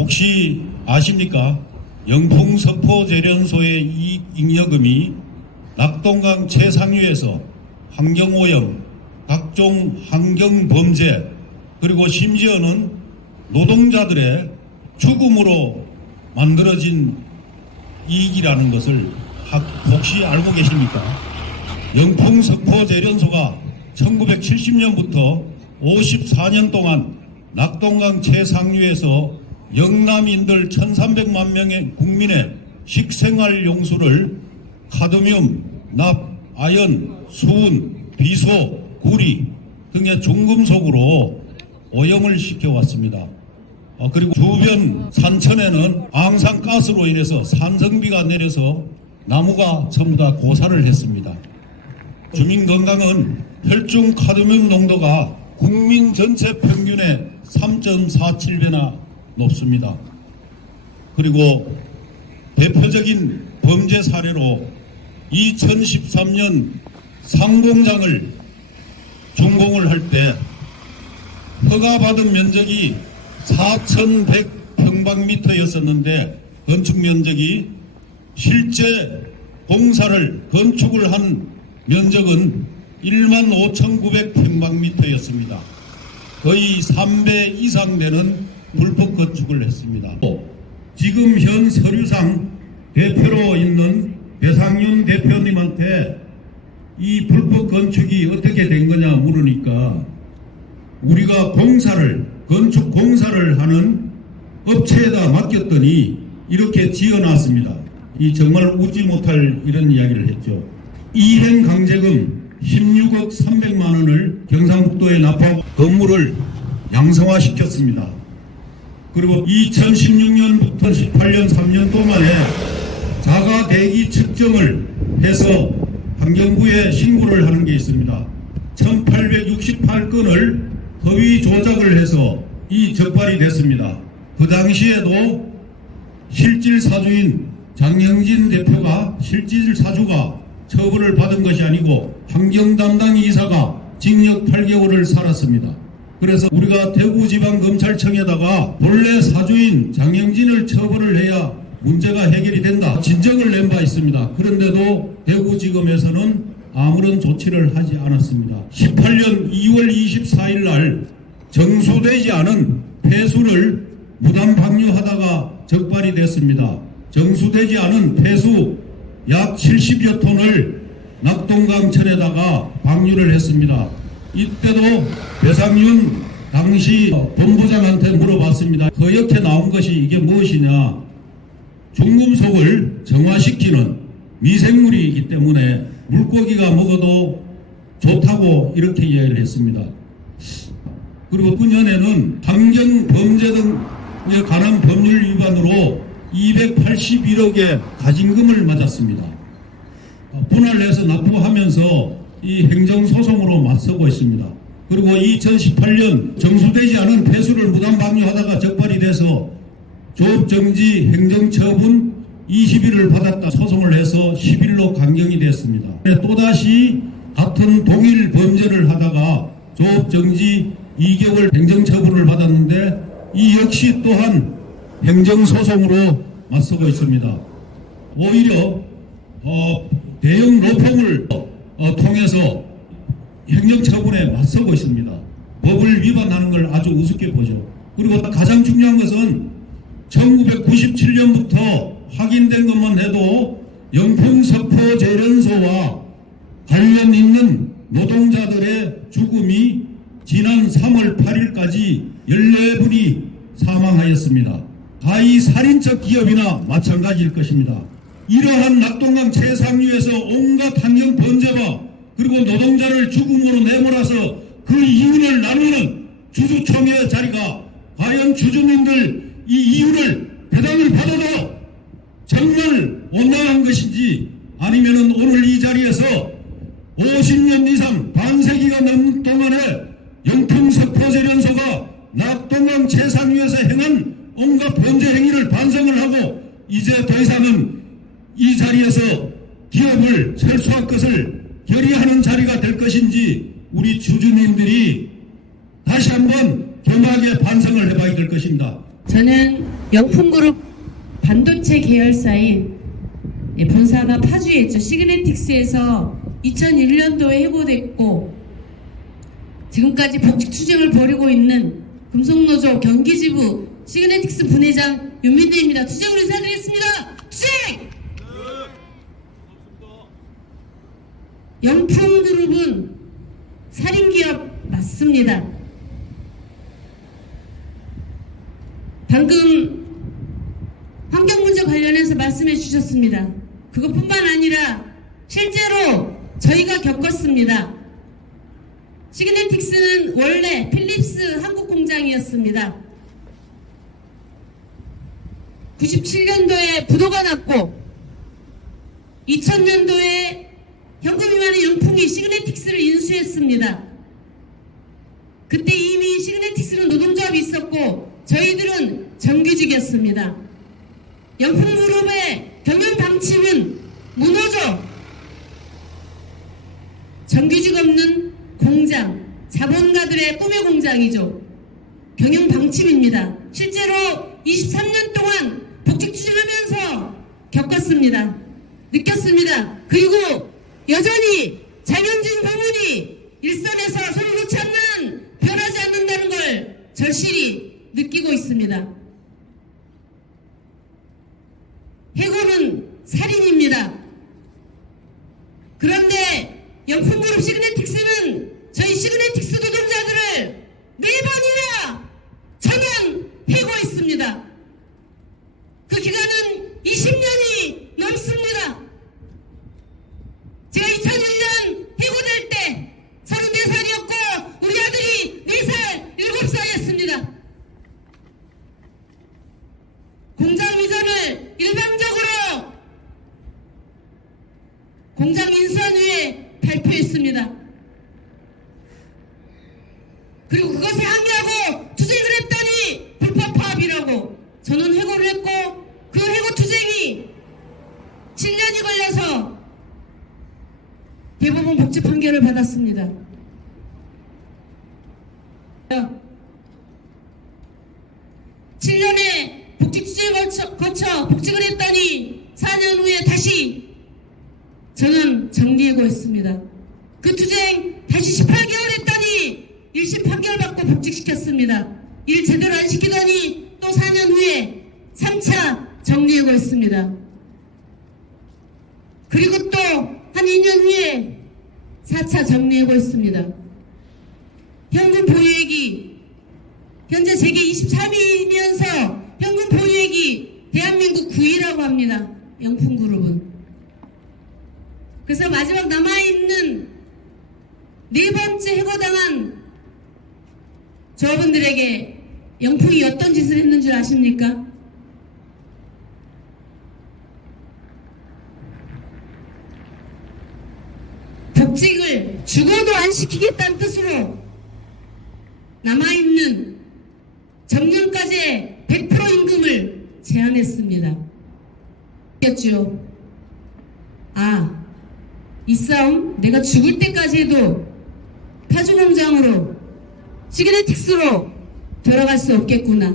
혹시 아십니까? 영풍석포재련소의 이익 잉여금이 낙동강 최상류에서 환경오염, 각종 환경범죄, 그리고 심지어는 노동자들의 죽음으로 만들어진 이익이라는 것을 혹시 알고 계십니까? 영풍석포재련소가 1970년부터 54년 동안 낙동강 최상류에서 영남인들 1300만 명의 국민의 식생활 용수를 카드뮴, 납, 아연, 수은, 비소, 구리 등의 중금속으로 오염을 시켜왔습니다. 그리고 주변 산천에는 앙상가스로 인해서 산성비가 내려서 나무가 전부 다 고사를 했습니다. 주민 건강은 혈중 카드뮴 농도가 국민 전체 평균의 3.47배나 높습니다. 그리고 대표적인 범죄 사례로 2013년 상공장을 준공을 할 때 허가받은 면적이 4,100평방미터였었는데 건축 면적이 실제 건축을 한 면적은 15,900평방미터였습니다. 거의 3배 이상 되는 불법 건축을 했습니다. 지금 현 서류상 대표로 있는 배상윤 대표님한테 이 불법 건축이 어떻게 된 거냐 물으니까 우리가 건축 공사를 하는 업체에다 맡겼더니 이렇게 지어놨습니다. 이 정말 웃지 못할 이런 이야기를 했죠. 이행 강제금 16억 300만 원을 경상북도에 납부하고 건물을 양성화시켰습니다. 그리고 2016년부터 18년 3년 동안에 자가 대기 측정을 해서 환경부에 신고를 하는 게 있습니다. 1868건을 허위 조작을 해서 이 적발이 됐습니다. 그 당시에도 실질 사주인 장영진 대표가 실질 사주가 처벌을 받은 것이 아니고 환경 담당 이사가 징역 8개월을 살았습니다. 그래서 우리가 대구지방검찰청에다가 본래 사주인 장영진을 처벌을 해야 문제가 해결이 된다 진정을 낸 바 있습니다. 그런데도 대구지검에서는 아무런 조치를 하지 않았습니다. 18년 2월 24일 날 정수되지 않은 폐수를 무단 방류하다가 적발이 됐습니다. 정수되지 않은 폐수 약 70여 톤을 낙동강천에다가 방류를 했습니다. 이때도 배상윤 당시 본부장한테 물어봤습니다. 거역해 나온 것이 이게 무엇이냐. 중금속을 정화시키는 미생물이기 때문에 물고기가 먹어도 좋다고 이렇게 이야기를 했습니다. 그리고 그년에는 환경범죄 등에 관한 법률 위반으로 281억의 가징금을 맞았습니다. 분할해서 납부하면서 이 행정소송으로 맞서고 있습니다. 그리고 2018년 정수되지 않은 폐수를 무단 방류하다가 적발이 돼서 조업정지 행정처분 20일을 받았다 소송을 해서 10일로 강경이 됐습니다. 또다시 같은 동일 범죄를 하다가 조업정지 2개월 행정처분을 받았는데 이 역시 또한 행정소송으로 맞서고 있습니다. 오히려 대형 로펌을 통해서 행정처분에 맞서고 있습니다. 법을 위반하는 걸 아주 우습게 보죠. 그리고 가장 중요한 것은 1997년부터 확인된 것만 해도 영풍석포재련소와 관련 있는 노동자들의 죽음이 지난 3월 8일까지 14분이 사망하였습니다. 가히 살인적 기업이나 마찬가지일 것입니다. 이러한 낙동강 최상류에서 온갖 환경 범죄와 그리고 노동자를 죽음으로 내몰아서 그 이윤을 나누는 주주총회 자리가 과연 주주님들 이 이윤을 배당을 받아도 정말 온당한 것인지 아니면은 오늘 이 자리에서 50년 이상 반세기가 넘는 동안에 영풍석포재련소가 낙동강 최상류에서 행한 온갖 범죄 행위를 반성을 하고 이제 더 이상은 이 자리에서 기업을 철수할 것을 결의하는 자리가 될 것인지 우리 주주님들이 다시 한번 겸하게 반성을 해봐야 될 것입니다. 저는 영풍그룹 반도체 계열사인 본사가 파주에 있죠. 시그네틱스에서 2001년도에 해고됐고 지금까지 복직 투쟁을 벌이고 있는 금속노조 경기지부 시그네틱스 분회장 윤민대입니다. 투쟁으로 인사드리겠습니다. 투쟁! 영풍그룹은 살인기업 맞습니다. 방금 환경문제 관련해서 말씀해 주셨습니다. 그것뿐만 아니라 실제로 저희가 겪었습니다. 시그네틱스는 원래 필립스 한국 공장이었습니다. 97년도에 부도가 났고 2000년도에 현금이 많은 영풍이 시그네틱스를 인수했습니다. 그때 이미 시그네틱스는 노동조합이 있었고 저희들은 정규직이었습니다. 영풍그룹의 경영 방침은 무노조, 정규직 없는 공장, 자본가들의 꿈의 공장이죠. 경영 방침입니다. 실제로 23년 동안 복직 투쟁하면서 겪었습니다. 느꼈습니다. 그리고 여전히 장현진 고문이 일선에서 손을 놓지 않는 변하지 않는다는 걸 절실히 느끼고 있습니다. 해고는 살인입니다. 그런데 영풍그룹 시그네틱스는 저희 시그네틱스 노동자들을 4번이나 전원 해고했습니다. 그 기간은 20년이 넘습니다. 제가 2001년 해고될 때 34살이었고 우리 아들이 4살, 7살이었습니다. 공장 이전을 일방적으로 공장 인수한 후에 발표했습니다. 그리고 그것에 항의하고 투쟁을 했더니 불법 파업이라고 저는 해고를 했고 그 해고 투쟁이 7년이 걸려서 대법원 복지 판결을 받았습니다. 7년의 복직 투쟁을 거쳐 복직을 했더니 4년 후에 다시 저는 정리해고했습니다. 그 투쟁 다시 18개월 했더니 1심 판결 받고 복직시켰습니다. 일 제대로 안 시키더니 또 4년 후에 3차 정리해고했습니다. 그리고 또 한 2년 후에 4차 정리해고했습니다. 현금 보유액이 현재 재계 23위이면서 현금 보유액이 대한민국 9위라고 합니다. 영풍그룹은. 그래서 마지막 남아있는 4번째 해고당한 저분들에게 영풍이 어떤 짓을 했는 줄 아십니까? 복직을 죽어도 안 시키겠다는 뜻으로 남아있는 정년까지의 100% 임금을 제한했습니다. 겠죠. 아, 이 싸움 내가 죽을 때까지 해도 파주 공장으로 시그네틱스로 돌아갈 수 없겠구나.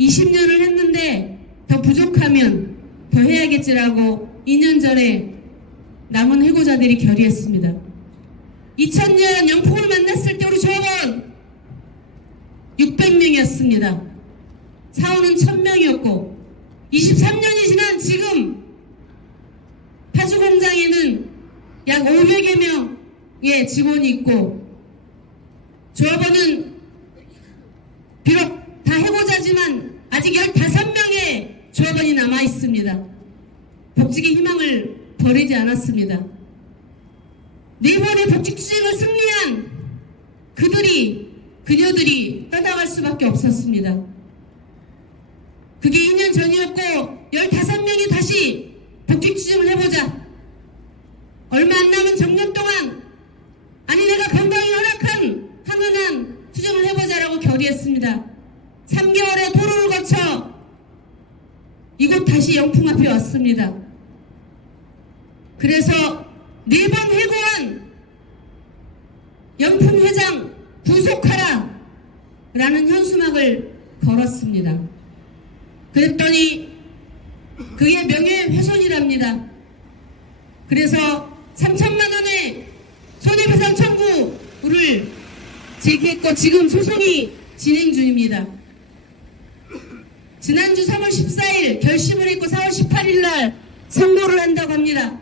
20년을 했는데 더 부족하면 더 해야겠지라고 2년 전에 남은 해고자들이 결의했습니다. 2000년 영풍을 만났을 때 우리 조합원 600명이었습니다. 사원은 1000명이었고 23년이 지난 지금 파주 공장에는 약 500여 명의 직원이 있고 조합원은 비록 다 해고자지만 아직 15명의 조합원이 남아있습니다. 복직의 희망을 버리지 않았습니다. 4번의 복직 투쟁을 승리한 그녀들이 떠나갈 수밖에 없었습니다. 그게 2년 전이었고 15명이 다시 복직 투쟁을 해보자. 얼마 안 남은 정년 동안 아니 내가 건강이 허락한 한원한 투쟁을 해보자라고 결의했습니다. 3개월의 토론을 거쳐 이곳 다시 영풍 앞에 왔습니다. 그래서 4번 해고한 영풍 회장 구속하라 라는 현수막을 걸었습니다. 그랬더니 그게 명예훼손이랍니다. 그래서 3천만 원의 손해배상 청구를 제기했고 지금 소송이 진행 중입니다. 지난주 3월 14일 결심을 했고 4월 18일 날 선고를 한다고 합니다.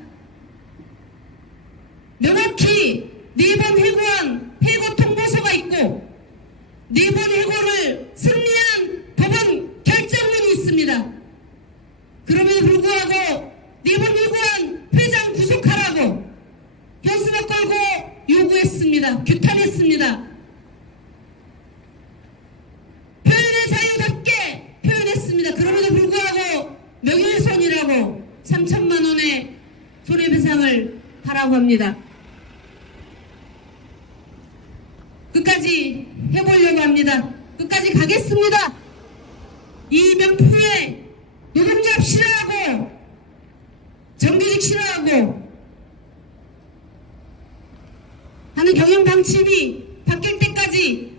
명확히 4번 해고한 해고 통보서가 있고 4번 해고를 승리한 법원 결정문이 있습니다. 그럼에도 불구하고 4번 해고한 회장 구속하라고 현수막 걸고 요구했습니다. 규탄했습니다. 표현의 자유답게 표현했습니다. 그럼에도 불구하고 명예훼손이라고 3천만 원의 손해배상을 하라고 합니다. 끝까지 해보려고 합니다. 끝까지 가겠습니다. 이 명품에 노동조합 싫어하고 정규직 싫어하고 하는 경영 방침이 바뀔 때까지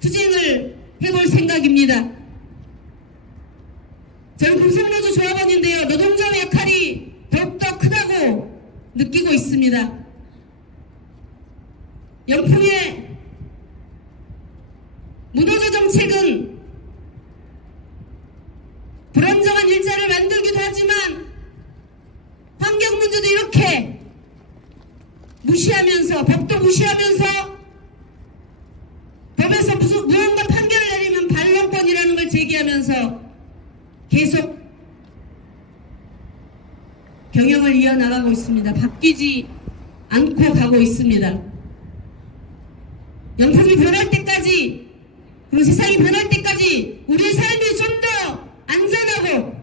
투쟁을 해볼 생각입니다. 저는 금속노조 조합원인데요. 노동조합의 역할이 더욱더 크다고 느끼고 있습니다. 영풍의 무노조 정책은 불안정한 일자를 만들기도 하지만 환경 문제도 이렇게 무시하면서 법도 무시하면서 법에서 무언가 판결을 내리면 반론권이라는 걸 제기하면서 계속 경영을 이어나가고 있습니다. 바뀌지 않고 가고 있습니다. 영풍이 변할 때까지 그리고 세상이 변할 때까지 우리의 삶이 좀 더 안전하고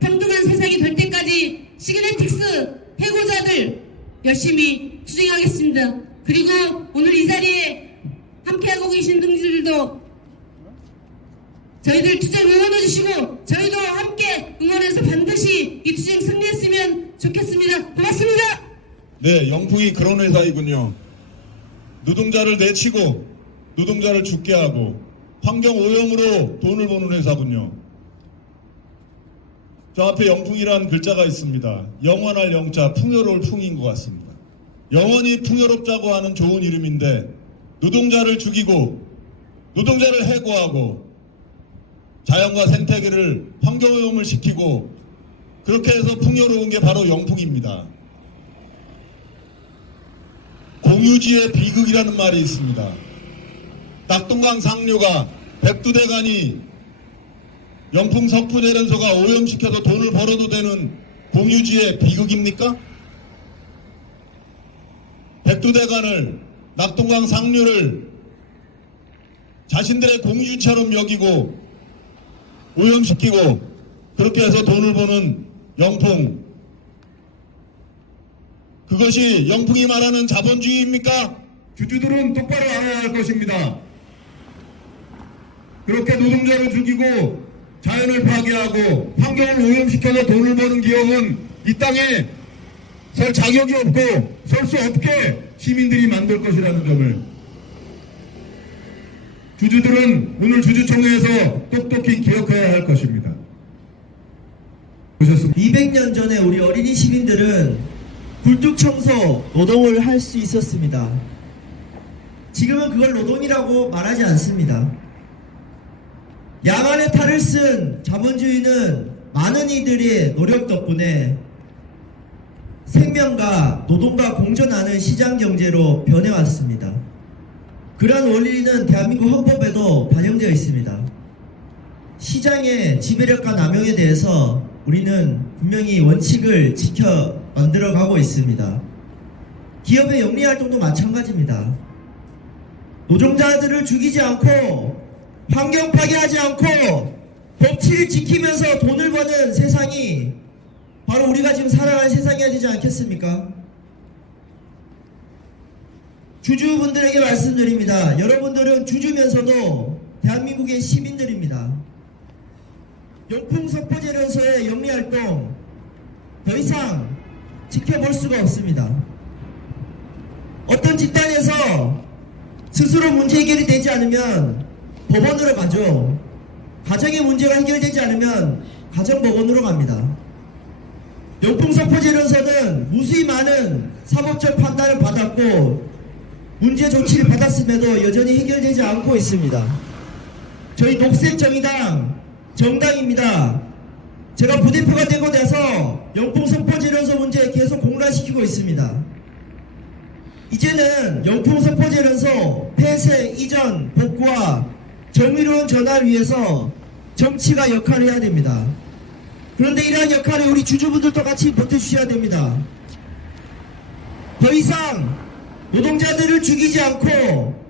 평등한 세상이 될 때까지 시그네틱스 해고자들 열심히 투쟁하겠습니다. 그리고 오늘 이 자리에 함께하고 계신 분들도 저희들 투쟁 응원해 주시고 저희도 함께 응원해서 반드시 이 투쟁 승리했으면 좋겠습니다. 고맙습니다. 네, 영풍이 그런 회사이군요. 노동자를 내치고 노동자를 죽게 하고 환경 오염으로 돈을 버는 회사군요. 저 앞에 영풍이라는 글자가 있습니다. 영원할 영자, 풍요로울 풍인 것 같습니다. 영원히 풍요롭자고 하는 좋은 이름인데 노동자를 죽이고 노동자를 해고하고 자연과 생태계를 환경오염을 시키고 그렇게 해서 풍요로운 게 바로 영풍입니다. 공유지의 비극이라는 말이 있습니다. 낙동강 상류가 백두대간이 영풍 석포제련소가 오염시켜서 돈을 벌어도 되는 공유지의 비극입니까? 백두대간을 낙동강 상류를 자신들의 공유처럼 여기고 오염시키고 그렇게 해서 돈을 버는 영풍, 그것이 영풍이 말하는 자본주의입니까? 주주들은 똑바로 알아야 할 것입니다. 그렇게 노동자를 죽이고 자연을 파괴하고 환경을 오염시켜서 돈을 버는 기업은 이 땅에 설 자격이 없고 설 수 없게 시민들이 만들 것이라는 점을 주주들은 오늘 주주총회에서 똑똑히 기억해야 할 것입니다. 보셨습니까? 200년 전에 우리 어린이 시민들은 굴뚝청소 노동을 할 수 있었습니다. 지금은 그걸 노동이라고 말하지 않습니다. 야만의 탈을 쓴 자본주의는 많은 이들의 노력 덕분에 생명과 노동과 공존하는 시장경제로 변해왔습니다. 그러한 원리는 대한민국 헌법에도 반영되어 있습니다. 시장의 지배력과 남용에 대해서 우리는 분명히 원칙을 지켜 만들어가고 있습니다. 기업의 영리활동도 마찬가지입니다. 노동자들을 죽이지 않고 환경 파괴하지 않고 법치를 지키면서 돈을 버는 세상이 바로 우리가 지금 살아가는 세상이어야 되지 않겠습니까? 주주분들에게 말씀드립니다. 여러분들은 주주면서도 대한민국의 시민들입니다. 영풍 석포제련소의 영리활동 더 이상 지켜볼 수가 없습니다. 어떤 집단에서 스스로 문제 해결이 되지 않으면 법원으로 가죠. 가정의 문제가 해결되지 않으면 가정법원으로 갑니다. 영풍석포제련소는 무수히 많은 사법적 판단을 받았고 문제 조치를 받았음에도 여전히 해결되지 않고 있습니다. 저희 녹색정의당 정당입니다. 제가 부대표가 되고 나서 영풍석포제련소 문제 계속 공론화시키고 있습니다. 이제는 영풍석포제련소 폐쇄 이전 복구와 정의로운 전환을 위해서 정치가 역할을 해야 됩니다. 그런데 이러한 역할을 우리 주주분들도 같이 보태주셔야 됩니다. 더 이상 노동자들을 죽이지 않고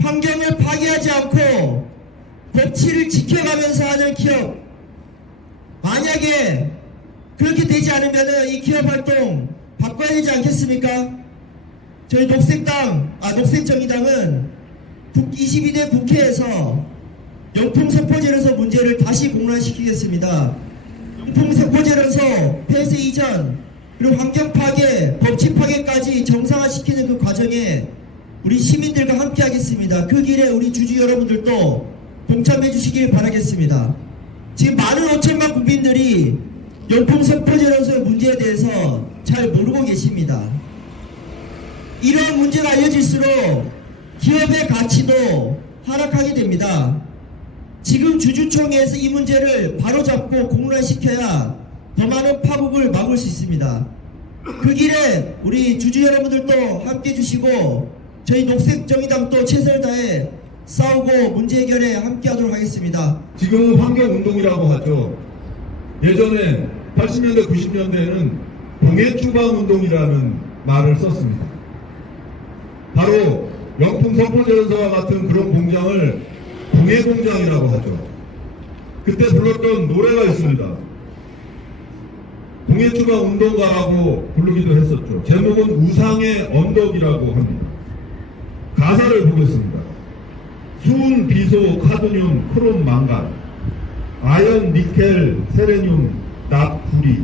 환경을 파괴하지 않고 법치를 지켜가면서 하는 기업, 만약에 그렇게 되지 않으면 이 기업 활동 바꿔야 되지 않겠습니까? 저희 녹색정의당은 22대 국회에서 영풍석포제련소 문제를 다시 공론화시키겠습니다. 영풍석포제련소 폐쇄 이전 그리고 환경 파괴, 법치 파괴까지 정상화시키는 그 과정에 우리 시민들과 함께 하겠습니다. 그 길에 우리 주주 여러분들도 동참해 주시길 바라겠습니다. 지금 많은 5천만 국민들이 영풍석포제련소의 문제에 대해서 잘 모르고 계십니다. 이러한 문제가 알려질수록 기업의 가치도 하락하게 됩니다. 지금 주주총회에서 이 문제를 바로잡고 공론화시켜야 더 많은 파국을 막을 수 있습니다. 그 길에 우리 주주 여러분들도 함께 해주시고 저희 녹색정의당도 최선을 다해 싸우고 문제 해결에 함께 하도록 하겠습니다. 지금은 환경운동이라고 하죠. 예전에 80년대, 90년대에는 동해주방운동이라는 말을 썼습니다. 바로 영풍석포제련소와 같은 그런 공장을 동해공장이라고 하죠. 그때 불렀던 노래가 있습니다. 동해주방운동가라고 부르기도 했었죠. 제목은 우상의 언덕이라고 합니다. 가사를 보겠습니다. 수은, 비소, 카드뮴, 크롬, 망간, 아연, 니켈, 세레늄, 납, 구리.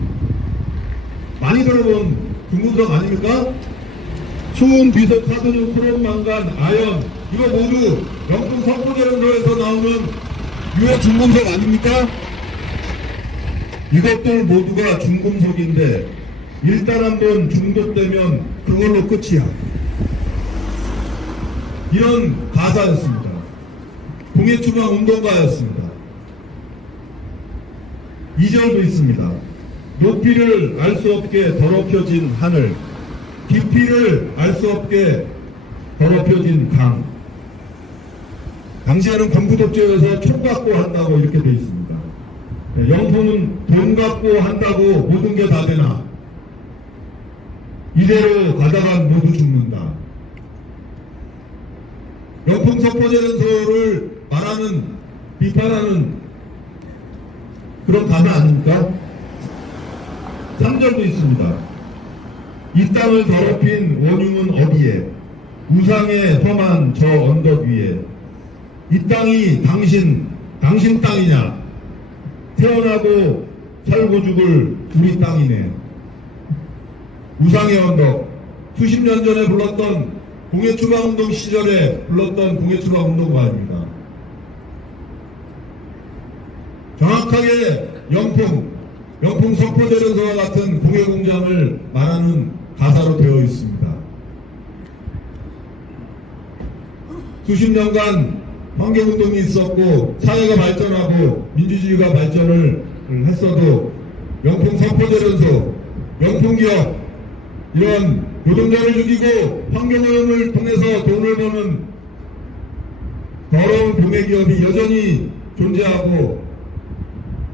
많이 들어본 금금속 아닙니까? 수은, 비소, 카드뮴, 크롬, 망간, 아연, 이거 모두 영풍석포제련소에서 나오는 유해 중금속 아닙니까? 이것들 모두가 중금속인데 일단 한번 중독되면 그걸로 끝이야. 이런 가사였습니다. 동해주방 운동가였습니다. 2절도 있습니다. 높이를 알 수 없게 더럽혀진 하늘, 깊이를 알 수 없게 더럽혀진 강. 당시에는 건국독재에서 총 갖고 한다고 이렇게 되어 있습니다. 영풍은 돈 갖고 한다고 모든 게 다 되나? 이대로 가다간 모두 죽는다. 영풍석포제련소를 말하는, 비판하는 그런 가사 아닙니까? 3절도 있습니다. 이 땅을 더럽힌 원흉은 어디에? 우상의 험한 저 언덕 위에. 이 땅이 당신 땅이냐? 태어나고 살고 죽을 우리 땅이네. 우상의 언덕. 수십 년 전에 불렀던 공해추방운동 시절에 불렀던 공해추방운동가입니다. 정확하게 영풍석포제련소와 같은 공해공장을 말하는 가사로 되어 있습니다. 수십 년간 환경운동이 있었고 사회가 발전하고 민주주의가 발전을 했어도 영풍석포제련소, 영풍기업, 이런 노동자를 죽이고 환경오염을 통해서 돈을 버는 더러운 공해기업이 여전히 존재하고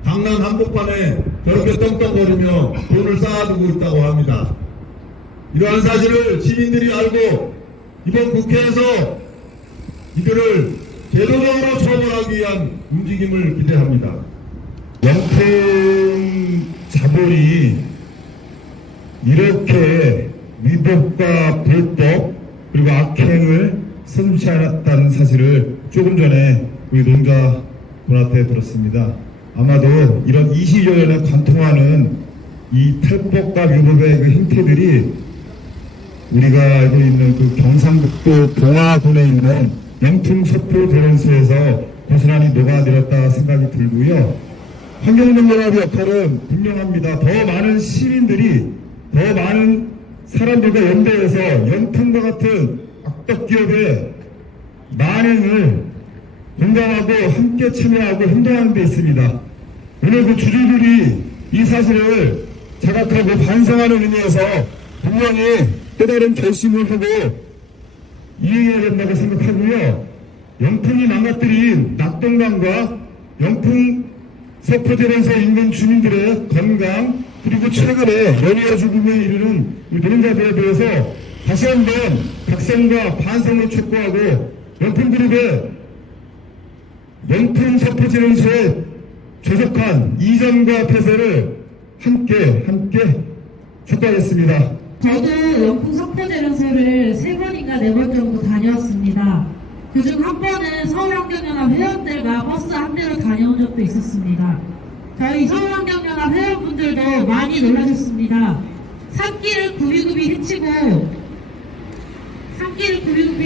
강남 한복판에 저렇게 떵떵거리며 돈을 쌓아두고 있다고 합니다. 이러한 사실을 시민들이 알고 이번 국회에서 이들을 제도적으로 처벌하기 위한 움직임을 기대합니다. 영풍 자본이 이렇게 위법과 불법 그리고 악행을 서슴지 않았다는 사실을 조금 전에 우리 노동자분한테 들었습니다. 아마도 이런 20여 년에 관통하는 이 탈법과 위법의 그 행태들이 우리가 알고 있는 그 경상북도 봉화군에 있는 영풍석포제련소에서 고스란히 녹아들었다 생각이 들고요. 환경노동연합의 역할은 분명합니다. 더 많은 시민들이, 더 많은 사람들과 연대해서 영풍과 같은 악덕 기업의 만행을 공감하고 함께 참여하고 행동하는 데 있습니다. 오늘 그 주주들이 이 사실을 자각하고 반성하는 의미에서 분명히 깨달은 결심을 하고 이행해야 된다고 생각하고요. 영풍이 망가뜨린 낙동강과 영풍 서포대련소 인근 주민들의 건강, 그리고 최근에 연이어 죽음에 이르는 노동자들에 대해서 다시 한번 각성과 반성을 촉구하고 영풍그룹의 영풍 서포대련소에 조속한 이전과 폐쇄를 함께 촉구하겠습니다. 저도 영풍 석포제련소를 3번인가 4번 정도 다녀왔습니다. 그중 한 번은 서울환경연합 회원들과 버스 한 대로 다녀온 적도 있었습니다. 저희 서울환경연합 회원분들도 많이 놀라셨습니다. 산길을 굽이굽이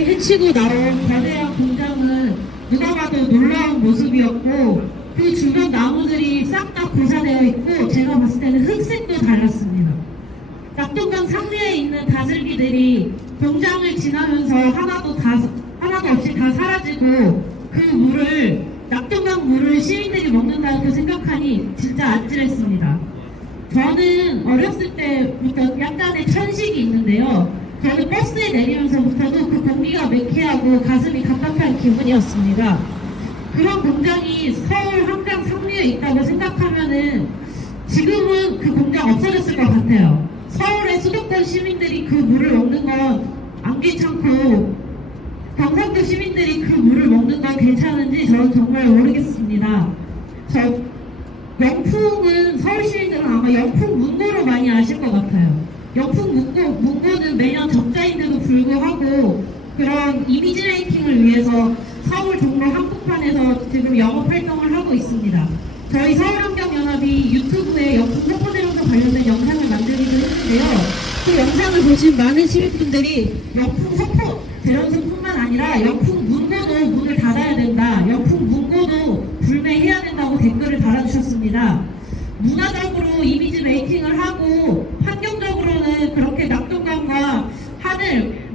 헤치고 나온 거대한 공장은 누가 봐도 놀라운 모습이었고, 그 주변 나무들이 싹 다 고사되어 있고, 제가 봤을 때는 흑색도 달랐습니다. 낙동강 상류에 있는 다슬기들이 공장을 지나면서 하나도 없이 다 사라지고, 그 물을, 낙동강 물을 시민들이 먹는다고 생각하니 진짜 아찔했습니다. 저는 어렸을 때부터 약간의 천식이 있는데요. 저는 버스에 내리면서부터도 그 공기가 매캐하고 가슴이 갑갑한 기분이었습니다. 그런 공장이 서울 한강 상류에 있다고 생각하면은 지금은 그 공장 없어졌을 것 같아요. 서울의 수도권 시민들이 그 물을 먹는 건 안 괜찮고, 경상도 시민들이 그 물을 먹는 건 괜찮은지 저는 정말 모르겠습니다. 영풍은 서울 시민들은 아마 영풍 문고로 많이 아실 것 같아요. 영풍 문고는 매년 적자인데도 불구하고 그런 이미지 메이킹을 위해서 서울 종로 한복판에서 지금 영업 활동을 하고 있습니다. 저희 서울환경연합이 유튜브에 영풍 석포제련소 관련된 영상을 만들기도 했는데요. 그 영상을 보신 많은 시민분들이 영풍 석포제련소뿐만 아니라 영풍 문고도 문을 닫아야 된다, 영풍 문고도 불매해야 된다고 댓글을 달아주셨습니다. 문화적으로 이미지 메이킹을 하고 환경적으로는 그렇게 낙동강과 하늘,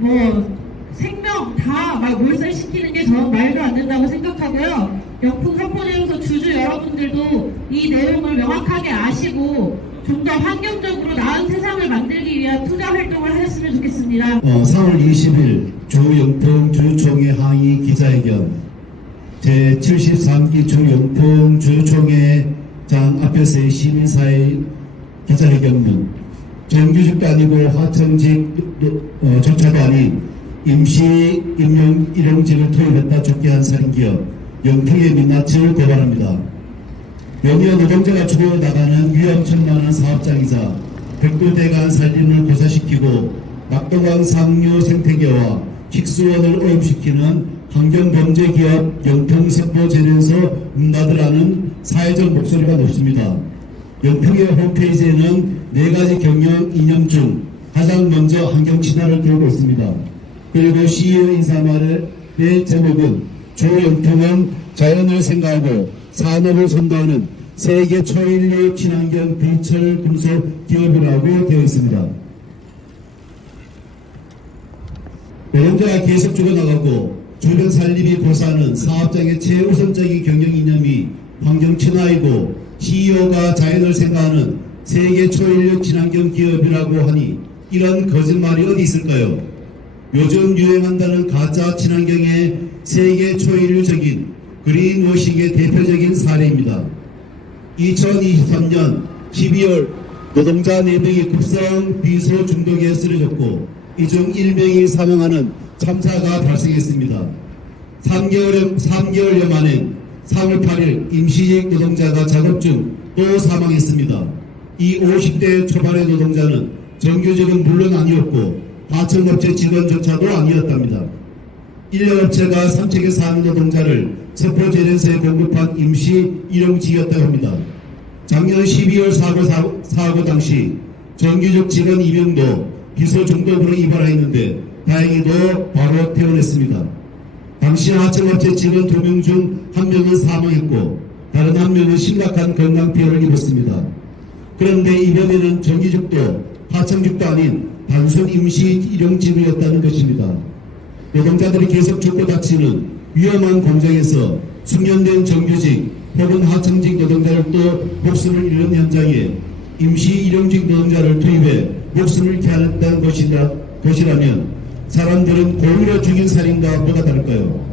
생명 다 막 몰살시키는 게 저는 말도 안 된다고 생각하고요. 영풍 석포제련소 주주 여러분들도 이 내용을 명확하게 아시고 좀 더 환경적으로 나은 세상을 만들기 위한 투자 활동을 하셨으면 좋겠습니다. 4월 20일 주영풍 주총회 항의 기자회견, 제73기 주영풍 주총회장 앞에서의 시민사회 기자회견은 정규직도 아니고 하청직 조차도 아닌 임시 일용직을 투입했다 죽게 한 살인기업 영풍의 민낯을 고발합니다. 연이어 노동자가 죽어나가는 위험천만한 사업장이자 백두대간 산림을 고사시키고 낙동강 상류 생태계와 식수원을 오염시키는 환경범죄기업 영풍석포제련소 문 닫으라는 사회적 목소리가 높습니다. 영풍의 홈페이지에는 4가지 경영 이념 중 가장 먼저 환경 친화를 들고 있습니다. 그리고 CEO 인사말의 제목은 조영풍은 자연을 생각하고 산업을 선도하는 세계 초일류 친환경 비철 금속 기업이라고 되어 있습니다. 노동자가 계속 죽어나가고 주변 산림이 고사하는 사업장의 최우선적인 경영 이념이 환경 친화이고 CEO가 자연을 생각하는 세계 초일류 친환경 기업이라고 하니 이런 거짓말이 어디 있을까요? 요즘 유행한다는 가짜 친환경의 세계 초일류적인 그린워싱의 대표적인 사례입니다. 2023년 12월 노동자 4명이 급성 비소 중독에 쓰러졌고 이 중 1명이 사망하는 참사가 발생했습니다. 3개월여 만에 3월 8일 임시직 노동자가 작업 중 또 사망했습니다. 이 50대 초반의 노동자는 정규직은 물론 아니었고 하청업체 직원조차도 아니었답니다. 인력업체가 삼척에 사는 노동자를 석포제련소에 공급한 임시 일용직이었다고 합니다. 작년 12월 사고 당시 정규직 직원 2명도 기소 중독으로 입원하였는데 다행히도 바로 퇴원했습니다. 당시 하청업체 직원 2명 중 1명은 사망했고 다른 1명은 심각한 건강 피해를 입었습니다. 그런데 이 병에는 정규직도 하청직도 아닌 단순 임시 일용직이었다는 것입니다. 노동자들이 계속 죽고 다치는 위험한 공장에서 숙련된 정규직 혹은 하청직 노동자를 또 목숨을 잃는 현장에 임시 일용직 노동자를 투입해 목숨을 개하였다는 것이라면 사람들은 공으로 죽인 살인과 뭐가 다를까요?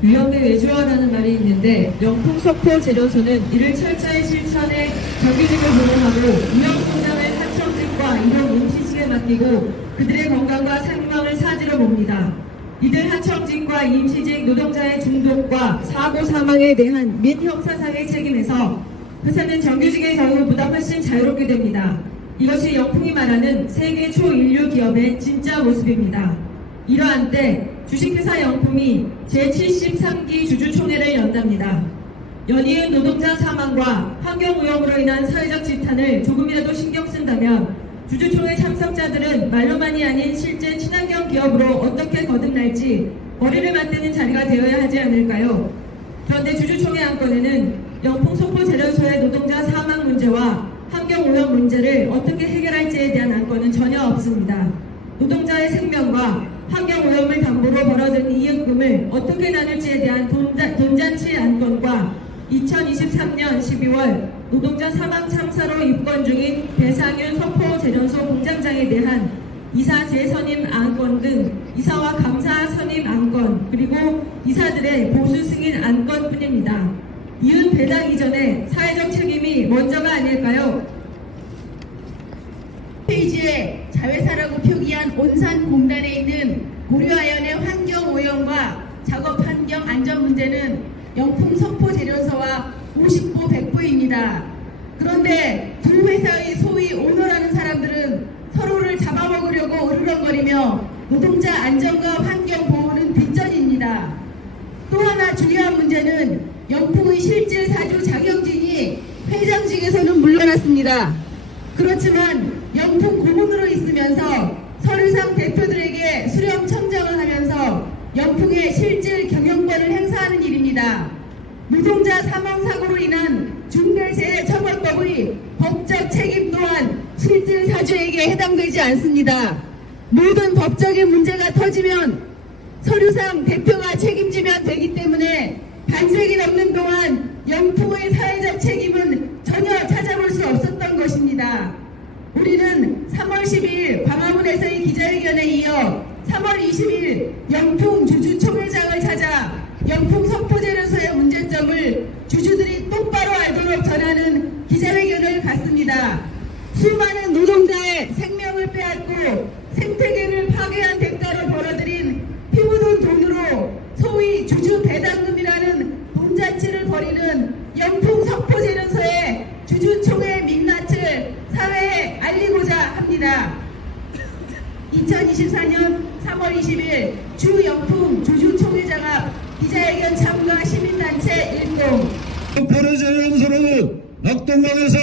위험에 외주화라는 말이 있는데 영풍 석포 제조소는 이를 철저히 실천해 정규직을 보호하고 위험 공장을 하청직과 이용 임시직에 맡기고 그들의 건강과 생명을 사지로 봅니다. 이들 하청직과 임시직 노동자의 중독과 사고 사망에 대한 민 형사상의 책임에서 회사는 정규직의 경우보다 훨씬 자유롭게 됩니다. 이것이 영풍이 말하는 세계 초인류 기업의 진짜 모습입니다. 이러한 때 주식회사 영풍이 제73기 주주총회를 연답니다. 연이은 노동자 사망과 환경오염으로 인한 사회적 지탄을 조금이라도 신경 쓴다면 주주총회 참석자들은 말로만이 아닌 실제 친환경 기업으로 어떻게 거듭날지 머리를 맞대는 자리가 되어야 하지 않을까요? 그런데 주주총회 안건에는 영풍 석포 재련소의 노동자 사망 문제와 환경오염 문제를 어떻게 해결할지에 대한 안건은 전혀 없습니다. 노동자의 생명과 환경오염을 담보로 벌어든 이익금을 어떻게 나눌지에 대한 돈잔치 안건과 2023년 12월 노동자 사망 참사로 입건 중인 배상윤 석포 재련소 공장장에 대한 이사 재선임 안건 등 이사와 감사 선임 안건 그리고 이사들의 보수 승인 안건뿐입니다. 이은 배당 이전에 사회적 책임이 먼저가 아닐까요? 페이지에 자회사라고 표기한 온산공단에 있는 고려아연의 환경오염과 작업환경 안전 문제는 영풍 석포재련소와 50보 100보입니다. 그런데 두 회사의 소위 오너라는 사람들은 서로를 잡아먹으려고 으르렁거리며 노동자 안전과 환경 보호는 뒷전입니다. 또 하나 중요한 문제는 영풍의 실질 사주 장영진이 회장직에서는 물러났습니다. 그렇지만 영풍 고문으로 있으면서 서류상 대표들에게 수령 청정을 하면서 영풍의 실질 경영권을 행사하는 일입니다. 노동자 사망사고로 인한 중대재해처벌법의 법적 책임 또한 실질 사주에게 해당되지 않습니다. 모든 법적인 문제가 터지면 서류상 대표가 책임지면 되기 때문에 반세기 넘는 동안 영풍의 사회적 책임은 전혀 찾아볼 수 없었던 것입니다. 우리는 3월 12일 광화문에서의 기자회견에 이어 3월 20일 영풍 주주총회장을 찾아 영풍 석포재련소의 문제점을 주주들이 똑바로 알도록 전하는 기자회견을 갖습니다. 수많은 노동자의 생명을 빼앗고 생태계를 파괴한 대가로 벌어들인 피묻은 돈으로 소위 주주 배당금이라는 돈잔치를 벌이는 영풍 석포재련소의 주주총회 민낯을 사회에 알리고자 합니다. 2024년 3월 20일 주영풍 주주총회장 앞 기자회견 참가 시민단체 일동 석포재련소는 낙동강에서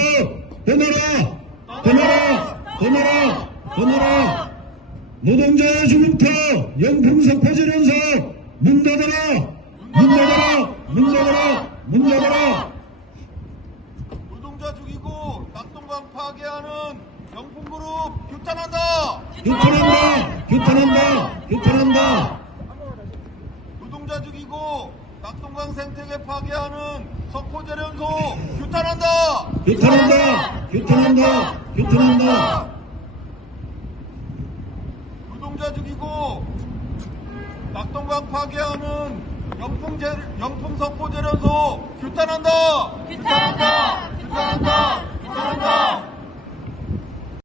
떠나라! 떠나라! 떠나라! 떠나라! 노동자의 죽음터 영풍 석포재련소 문 닫아라! 문 닫아라! 문 닫아라! 문 닫아라! 노동자 죽이고 낙동강 파괴하는 영풍그룹 규탄한다! 규탄한다! 규탄한다! 규탄한다! 노동자 죽이고 낙동강 생태계 파괴하는 석포재련소 규탄한다! 규탄한다! 규탄한다! 규탄한다! 노동자 죽이고 낙동강 파괴하는 영풍 석포재련소 규탄한다! 규탄한다! 규탄한다!